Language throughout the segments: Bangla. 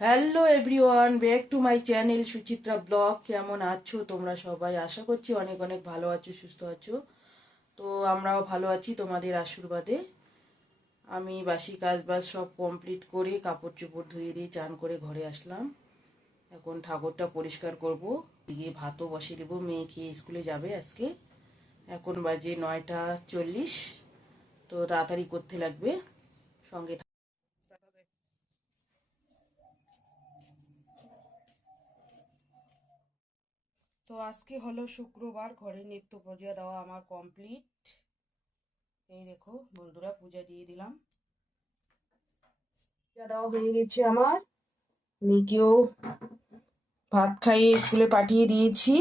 Hello everyone back to my channel Suchitra blog কেমন আছো তোমরা সবাই? আশা করছি অনেক অনেক ভালো আছো, সুস্থ আছো। তো আমরাও ভালো আছি তোমাদের আশীর্বাদে। আমি বাসি কাজ বাজ সব কমপ্লিট করে কাপড় চোপড় ধুয়ে দিয়ে চান করে ঘরে আসলাম। এখন ঠাকুরটা পরিষ্কার করব। দিয়ে ভাতও বসিয়ে দেবো, মেয়ে খেয়ে স্কুলে যাবে আজকে? এখন বাজে নয়টা চল্লিশ, তো তাড়াতাড়ি করতে লাগবে। সঙ্গে তো আজকে হলো শুক্রবার ঘরে নিত্য পূজা দেওয়া আমার কমপ্লিট এই দেখো, বন্ধুরা পূজা দিয়ে দিলাম। পূজা দেওয়া হয়ে গেছে আমার। মেয়েকেও ভাত খাইয়ে স্কুলে পাঠিয়ে দিয়েছি।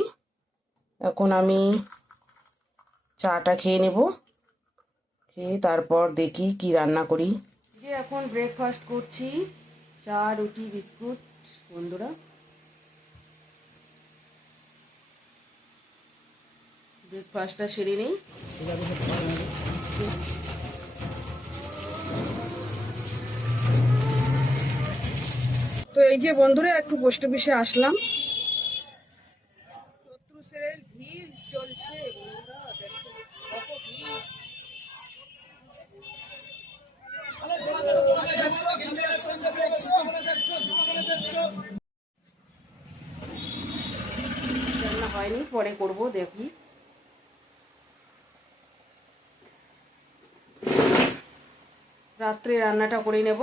এখন আমি চাটা খেয়ে নেব। খেয়ে তারপর দেখি কি রান্না করি। যে এখন ব্রেকফাস্ট করছি, চা, রুটি, বিস্কুট, বন্ধুরা। ব্রেকফাস্টটা সেরে নেই। তো এই যে বন্ধুরা, একটু পোস্ট অফিসে আসলাম। শত্রু সেরের ভিড় চলছে হয়নি, পরে করব, দেখি। রাত্রে রান্নাটা করে নেব।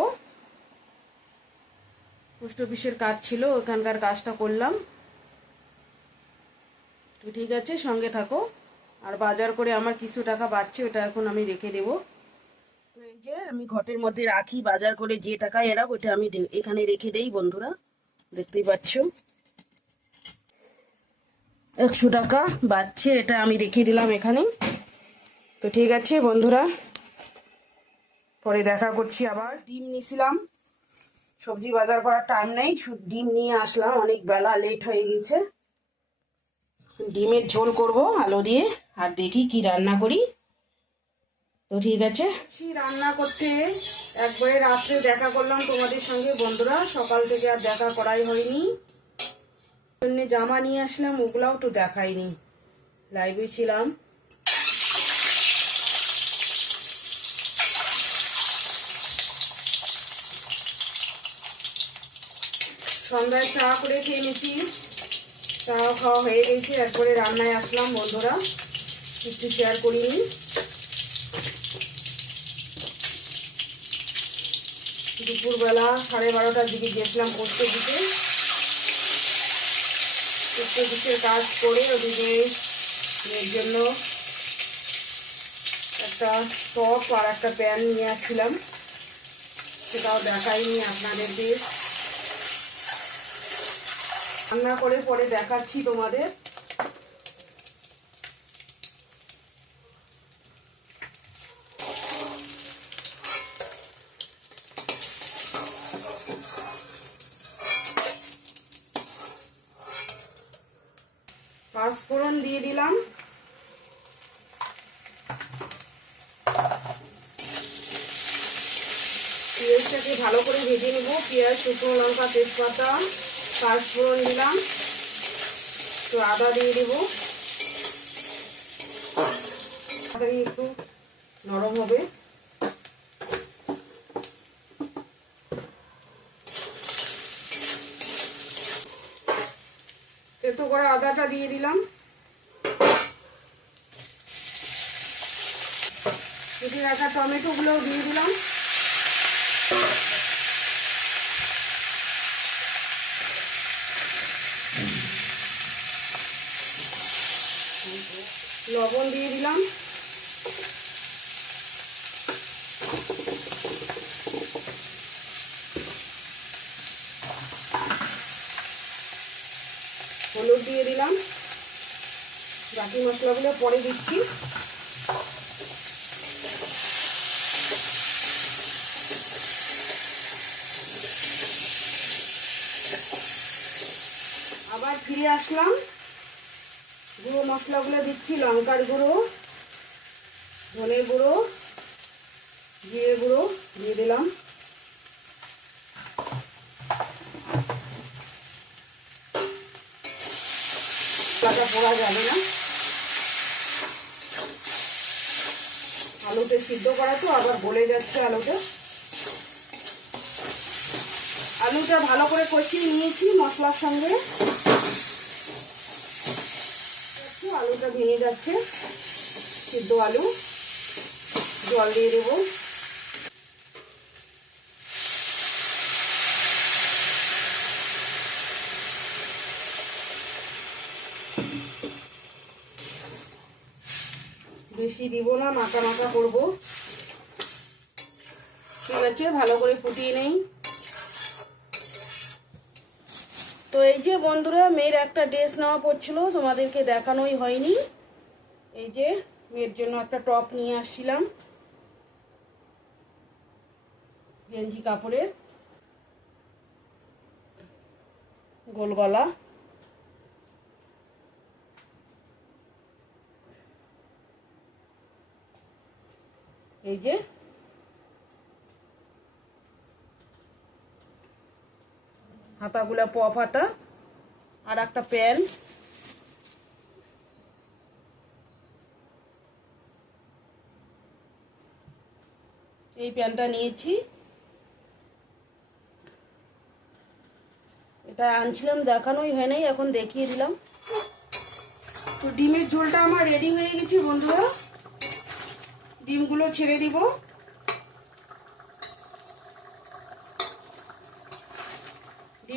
পোস্ট অফিসের কাজ ছিল, ওখানকার কাজটা করলাম। তো ঠিক আছে, সঙ্গে থাকো। আর বাজার করে আমার কিছু টাকা বাড়ছে, ওটা এখন আমি রেখে দেব। তো এই যে আমি ঘটের মধ্যে রাখি, বাজার করে যে টাকা এরা ওটা আমি এখানে রেখে দেই বন্ধুরা। দেখতেই পাচ্ছ। একশো টাকা বাড়ছে, এটা আমি রেখে দিলাম এখানে। তো ঠিক আছে বন্ধুরা। পরে দেখা করছি আবার। ডিম নিয়েছিলাম। সবজি বাজার করার টাইম নেই শুধু ডিম নিয়ে আসলাম। অনেক বেলা লেট হয়ে গেছে। ডিমের ঝোল করব আলো দিয়ে আর দেখি কি রান্না করি। তো ঠিক আছে। রান্না করতে একবারে রাত্রে দেখা করলাম তোমাদের সঙ্গে বন্ধুরা। সকাল থেকে আর দেখা করাই হয়নি। জন্য জামা নিয়ে আসলাম ওগুলাও তো দেখাইনি। লাইভে ছিলাম। সন্ধ্যায় চা করে খেয়ে নিয়েছি চাও খাওয়া হয়ে গেছে, একবারে রান্নায় আসলাম বন্ধুরা। কিছু শেয়ার করিনি। দুপুরবেলা সাড়ে বারোটার দিকে গেছিলাম পোস্ট দিকে। পোস্ট অফিসের কাজ করে ওদিকে মেয়ের জন্য একটা টপ আর একটা প্যান্ট নিয়ে আসছিলাম। সেটাও দেখাইনি আপনাদেরকে। রান্না করে পরে দেখাচ্ছি তোমাদের। পাঁচফোড়ন দিয়ে দিলাম। পেঁয়াজটাকে ভালো করে ভেজে নেব। পেঁয়াজ, শুকনো লঙ্কা, তেজপাতা। পাঁচফোড়ন দিলাম। একটু আদা দিয়ে দেবো। একটু নরম হবে। এত করে আদাটা দিয়ে দিলাম। কেটে রাখা টমেটোগুলোও দিয়ে দিলাম। লবণ দিয়ে দিলাম। হলুদ দিয়ে দিলাম। বাকি মশলাগুলো পরে দিচ্ছি। আবার ফিরে আসলাম। গুঁড়ো মশলাগুলো দিচ্ছি, লঙ্কার গুঁড়ো, ধনে গুঁড়ো, জিরে গুঁড়ো দিয়ে দিলাম। মশলাটা পোড়া যাবে না। আলুটা সিদ্ধ করা তো, আবার গলে যাচ্ছে আলুটা। আলুটা ভালো করে কষিয়ে নিয়েছি মশলার সঙ্গে। আলুটা ভেঙে যাচ্ছে সিদ্ধ আলু, জল দিয়ে দেবো। বেশি দিব না, মাখা মাখা করব। ঠিক আছে, ভালো করে ফুটিয়ে নেই। তো এই যে বন্ধুরা, মেয়ের একটা ড্রেস নেওয়া পড়ছিল, তোমাদেরকে দেখানোই হয়নি। এই যে মেয়ের জন্য একটা টপ নিয়ে আসছিলাম। গেঞ্জি কাপড়ের। গোলগলা এই যে হাতাগুলা পপ হাতা আর একটা প্যান্ট। এই প্যান্টটা নিয়েছি। এটা আনছিলাম, দেখানোই হয় নাই, এখন দেখিয়ে দিলাম। তো ডিমের ঝোলটা আমার রেডি হয়ে গেছে বন্ধুরা। ডিমগুলো ছেড়ে দিব।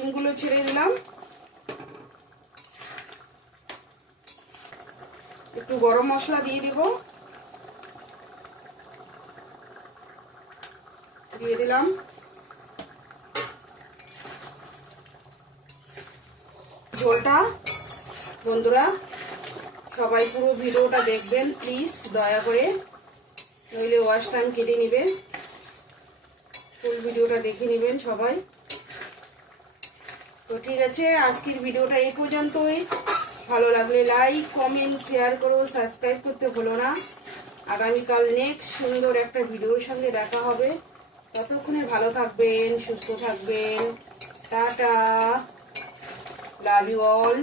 ডিমগুলো ছেড়ে দিলাম। একটু গরম মশলা দিয়ে দিব। দিয়ে দিলাম। ঝোলটা। বন্ধুরা, সবাই পুরো ভিডিওটা দেখবেন, প্লিজ দয়া করে। নইলে ওয়াশ টাইম কেটে নেবেন। ফুল ভিডিওটা দেখে নেবেন সবাই। তো ঠিক আছে, আজকের ভিডিওটা এই পর্যন্তই। ভালো লাগলে লাইক কমেন্ট শেয়ার করো সাবস্ক্রাইব করতে ভুলো না। আগামীকাল নেক্সট সুন্দর একটা ভিডিওর সঙ্গে দেখা হবে। ততক্ষণে ভালো থাকবেন, সুস্থ থাকবেন। টাটা। Love you all